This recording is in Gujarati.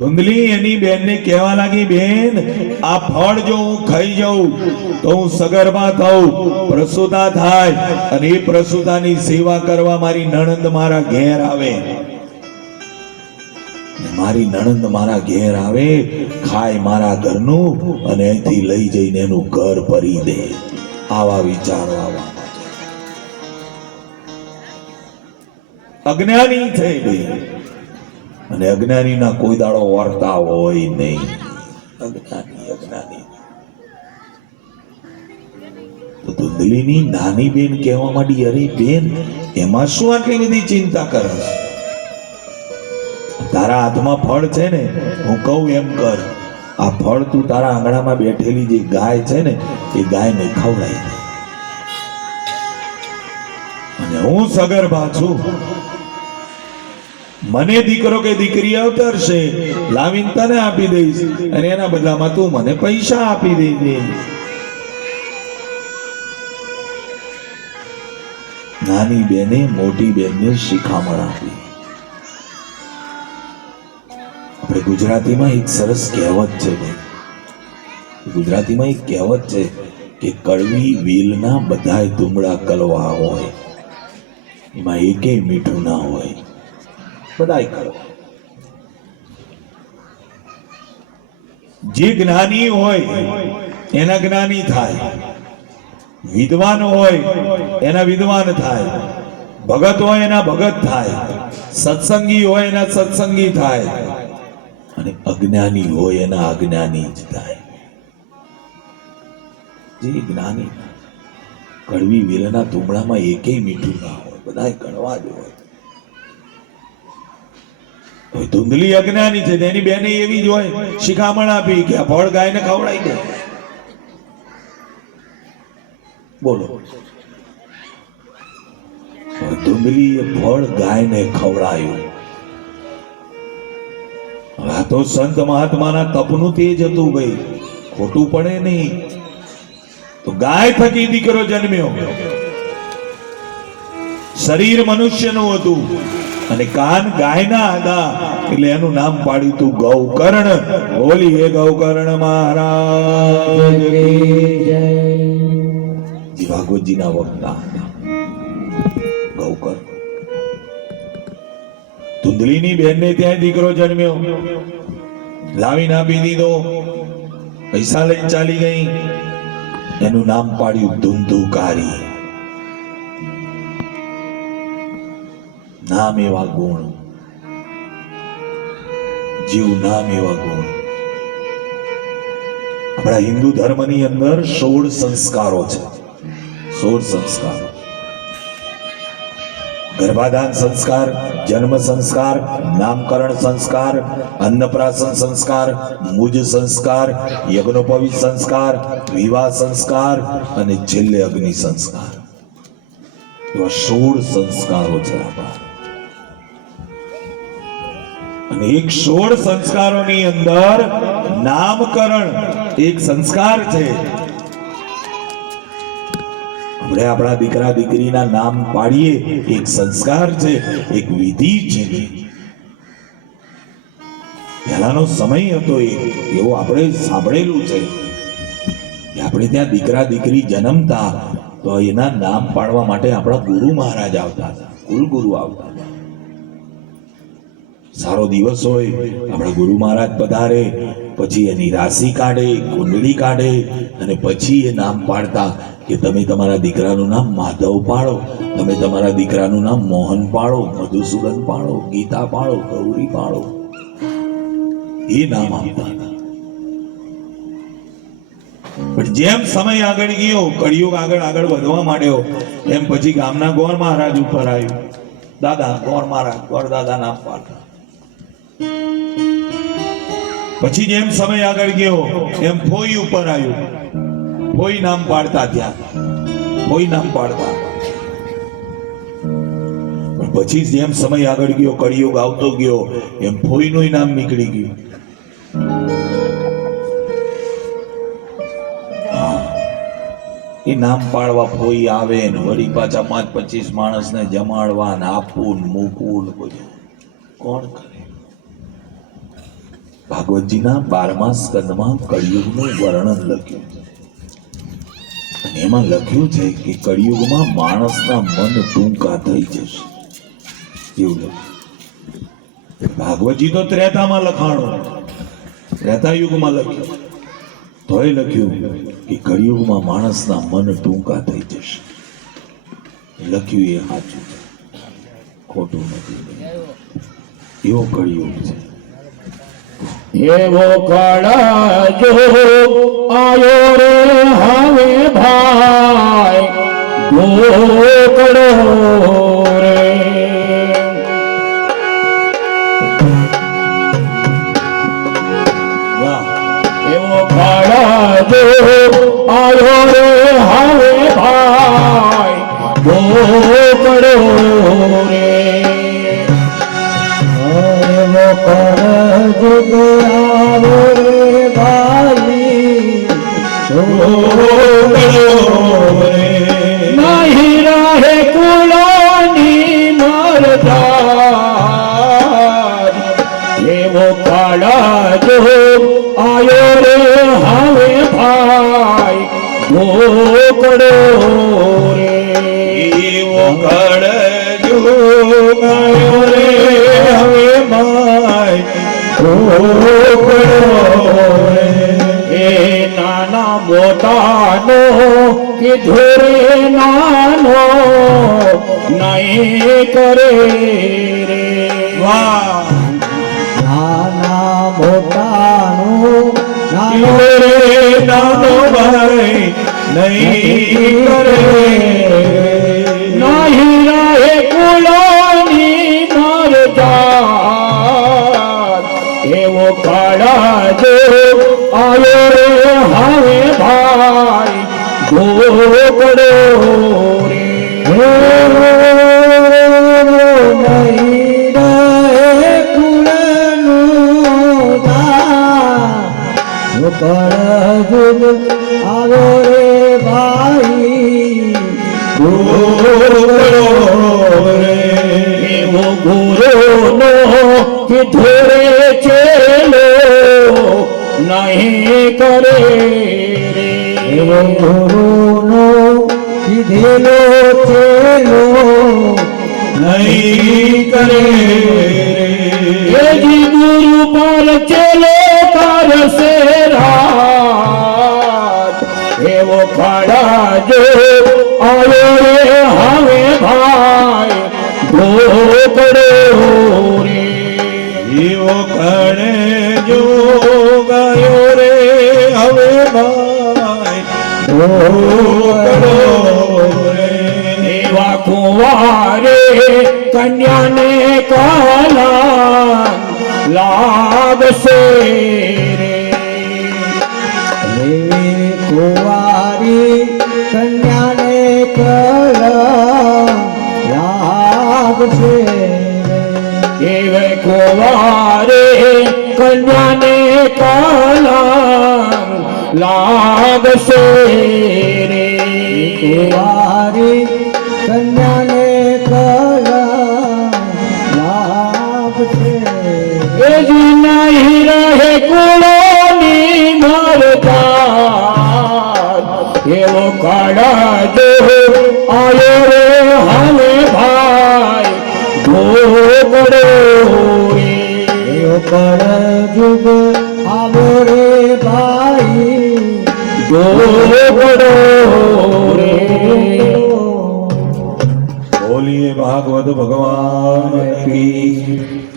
ધુંધલી એની બેનને કહેવા લાગી, બેન, આ ફળ જો હું ખાઈ જાઉં, તો હું સગર્ભા થાઉં, પ્રસૂતા થાય અને એ પ્રસૂતાની સેવા કરવા મારી નણંદ મારા ઘેર આવે. મારી નણંદ મારા ઘેર આવે, ખાય મારા ઘરનું અને અહીંથી લઈ જઈને એનું ઘર ભરી દે. આવા વિચારો આવા અજ્ઞાની થઈ ગઈ. અને અજ્ઞાનીના કોઈ દાડો વર્તા હોય નહીં. અજ્ઞાની અજ્ઞાની. તો ધુંધલીની નાની બેન કહેવા માંડી, અરે બેન, એમાં શું આટલી બધી ચિંતા કરે તારા હાથમાં ફળ છે ને, હું કહું એમ કર. આ ફળ તું તારા આંગણામાં બેઠેલી જે ગાય છે ને, એ ગાયને ખવડાવી અને હું સગર્ભા છું. મને દીકરો કે દીકરી અવતરશે લાવીને તને આપી દઈશ અને એના બદલામાં તું મને પૈસા આપી દેજે. નાની બેને મોટી બેનને શિખામણ આપી. આપણે ગુજરાતીમાં એક સરસ કહેવત છે ગુજરાતીમાં એક કહેવત છે કે કડવી વેલના બધાય તુમડા કલવા હોય. એમાં એકેય મીઠું ના હોય. બધાય કરો. જે જ્ઞાની હોય, એના જ્ઞાની થાય. વિદ્વાન હોય, એના વિદ્વાન થાય. ભગત હોય, એના ભગત થાય. સત્સંગી હોય, એના સત્સંગી થાય. અને અજ્ઞાની હોય, એના અજ્ઞાની જ થાય. જે જ્ઞાની, કડવી વેલના તુમડામાં એકેય મીઠું ના હોય. બધાય કડવા જ હોય. ધુંધલી અજ્ઞાની છે તેની બેને એવી જ હોય, શિખામણ આપી કે આ ફળ ગાયને ખવડાવી દે. બોલો. ધુંધલીએ ફળ ગાયને ખવડાયું. આ તો સંત મહાત્માના તપનું તેજ હતું ભાઈ, ખોટું પડે નહીં. તો ગાય થકી દીકરો જન્મ્યો. શરીર મનુષ્યનું હતું. અને કાન ગાયના હતા. એટલે એનું નામ પાડ્યું તું ગૌકર્ણ. બોલી હે ગૌકર્ણ મહારાજ. જે ભાગવતજીના વક્તા હતા. ગૌકર્ણ. ધુંધલીની બેનને ત્યાં દીકરો જન્મ્યો. લાવી નાપી દીધો. પૈસા લઈને ચાલી ગઈ. એનું નામ પાડ્યું ધુંધુકારી. નામ એવા ગુણ. જીવ નામ એવા ગુણ. આપણા હિન્દુ ધર્મની અંદર સોળ સંસ્કારો છે. સોળ સંસ્કારો. ગર્ભાધાન સંસ્કાર, જન્મ સંસ્કાર, નામકરણ સંસ્કાર, અન્નપ્રાશન સંસ્કાર, મુજ સંસ્કાર, યજ્ઞોપવિત સંસ્કાર, વિવાહ સંસ્કાર અને છેલ્લે અગ્નિ સંસ્કાર. એવા સોળ સંસ્કારો છે આપણા. એક સોળ સંસ્કારોની અંદર નામકરણ એક સંસ્કાર છે. આપણે આપણા દીકરા દીકરીના નામ પાડીએ, એક સંસ્કાર છે, એક વિધિ છે. પહેલાનો સમય હતો એ, એવો આપણે સાંભળેલું છે. આપણે ત્યાં દીકરા દીકરી જન્મતા, તો એના નામ પાડવા માટે આપણા ગુરુ મહારાજ આવતા હતા, કુલગુરુ આવતા હતા. સારો દિવસ હોય, આપણા ગુરુ મહારાજ પધારે, પછી એની રાશિ કાઢે, કુંડળી કાઢે, અને પછી એ નામ પાડતા કે તમે તમારા દીકરાનું નામ માધવ પાડો, તમે તમારા દીકરાનું નામ મોહન પાડો, મધુસૂદન પાડો, ગીતા પાડો, ગૌરી પાડો. એ નામ આપતા. પણ જેમ સમય આગળ ગયો, કળિયુગ આગળ આગળ વધવા માંડ્યો, એમ પછી ગામના ગોર મહારાજ ઉપર આવ્યું. દાદા, ગોર મહારાજ, ગોર દાદા નામ પાડતા. પછી જેમ સમય આગળ ગયો, એમ ફોઈ ઉપર આવ્યું. ફોઈ નામ પાડતા ત્યાં. ફોઈ નામ પાડતા. પછી જેમ સમય આગળ ગયો કળિયુગ આવતો ગયો, એમ ફોઈનું નામ નીકળી ગયું. એ નામ પાડવા ફોઈ આવે ને વળી પાછા પાંચ પચીસ માણસને જમાડવા ને આપવું મૂકવું ને બધું. કોણ કરે? ભાગવતજીના બારમા સ્કંદમાં કળિયુગનું વર્ણન લખ્યું. અને એમાં લખ્યું છે કે કળિયુગમાં માણસના મન ટૂંકા થઈ જશે. એવું લખ્યું. ભાગવતજી તો ત્રેતામાં લખાણું ત્રેતા યુગમાં લખ્યું. તોય લખ્યું કે કળિયુગમાં માણસના મન ટૂંકા થઈ જશે. લખ્યું એ સાચું ખોટું નથી. એવો કળિયુગ છે. એવો કળજો આયો રે હવે ભાઈ ઢોકળો રે. એવો કળજો આયો રે હવે ભાઈ ઢોકળો રે. આયો રે હવે ભાઈ ઢોકળો રે કીધું રે નાનો નહીં કરે રે. વાહ નાના મોટાનું નાનો રે નાનો ભાઈ નહીં કરે. નહીં કરે રે એવો ગુરુનો કીધેલો ચેલો નહીં કરે એ જી ગુરુ પર એવા કુંવારે કન્યાને કાલા લાગશે રે. કુંવારી કન્યાને કાલા લાગશે એવે કુંવારે કન્યાને કાલા લાગશે રે કુવારી કન્યાને લાગશે એ જી નહીં રહે કુળોની મરદાર એવો કાળા દેહ આયો રે હાલે ભાઈ ઢોકળો રે એવો કાળા જુગ આવો રે ભાઈ ઢોકળો રે બોલીએ ભાગવત ભગવાન કી